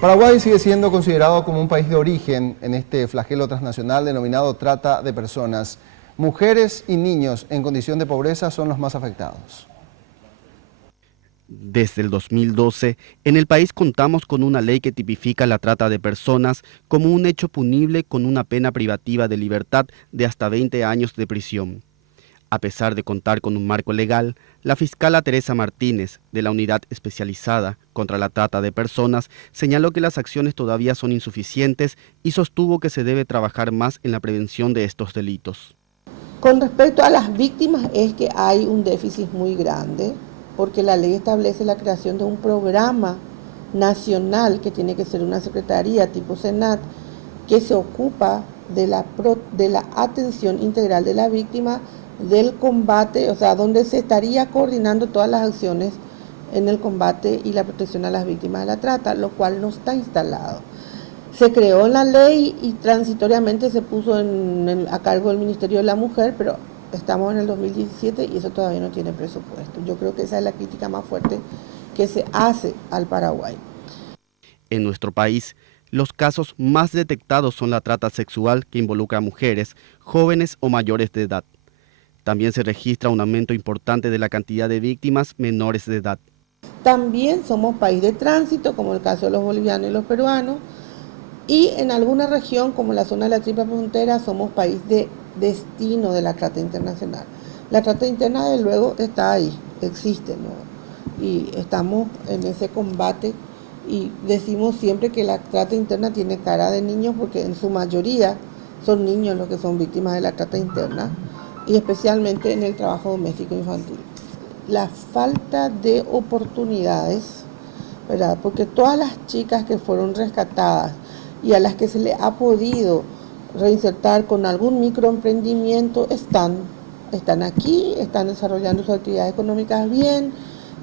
Paraguay sigue siendo considerado como un país de origen en este flagelo transnacional denominado trata de personas. Mujeres y niños en condición de pobreza son los más afectados. Desde el 2012, en el país contamos con una ley que tipifica la trata de personas como un hecho punible con una pena privativa de libertad de hasta 20 años de prisión. A pesar de contar con un marco legal, la fiscala Teresa Martínez, de la Unidad Especializada contra la Trata de Personas, señaló que las acciones todavía son insuficientes y sostuvo que se debe trabajar más en la prevención de estos delitos. Con respecto a las víctimas es que hay un déficit muy grande, porque la ley establece la creación de un programa nacional que tiene que ser una secretaría tipo Senat, que se ocupa de la atención integral de la víctima, del combate, o sea, donde se estaría coordinando todas las acciones en el combate y la protección a las víctimas de la trata, lo cual no está instalado. Se creó en la ley y transitoriamente se puso a cargo del Ministerio de la Mujer, pero estamos en el 2017 y eso todavía no tiene presupuesto. Yo creo que esa es la crítica más fuerte que se hace al Paraguay. En nuestro país, los casos más detectados son la trata sexual que involucra a mujeres, jóvenes o mayores de edad. También se registra un aumento importante de la cantidad de víctimas menores de edad. También somos país de tránsito, como el caso de los bolivianos y los peruanos, y en alguna región, como la zona de la triple frontera, somos país de destino de la trata internacional. La trata interna, desde luego, está ahí, existe, ¿no? Y estamos en ese combate y decimos siempre que la trata interna tiene cara de niños porque en su mayoría son niños los que son víctimas de la trata interna y especialmente en el trabajo doméstico infantil. La falta de oportunidades, ¿verdad? Porque todas las chicas que fueron rescatadas y a las que se le ha podido reinsertar con algún microemprendimiento están aquí, están desarrollando sus actividades económicas bien,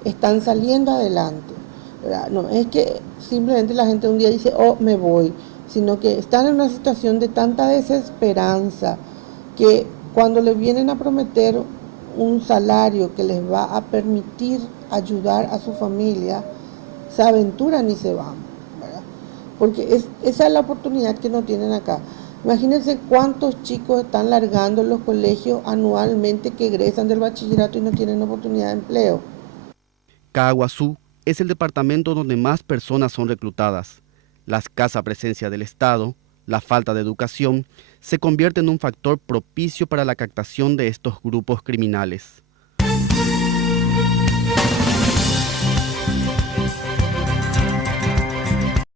están saliendo adelante, ¿verdad? No es que simplemente la gente un día dice, oh, me voy, sino que están en una situación de tanta desesperanza que cuando le vienen a prometer un salario que les va a permitir ayudar a su familia, se aventuran y se van, ¿verdad? Porque esa es la oportunidad que no tienen acá. Imagínense cuántos chicos están largando en los colegios anualmente que egresan del bachillerato y no tienen oportunidad de empleo. Caaguazú es el departamento donde más personas son reclutadas. La escasa presencia del Estado, la falta de educación, se convierte en un factor propicio para la captación de estos grupos criminales.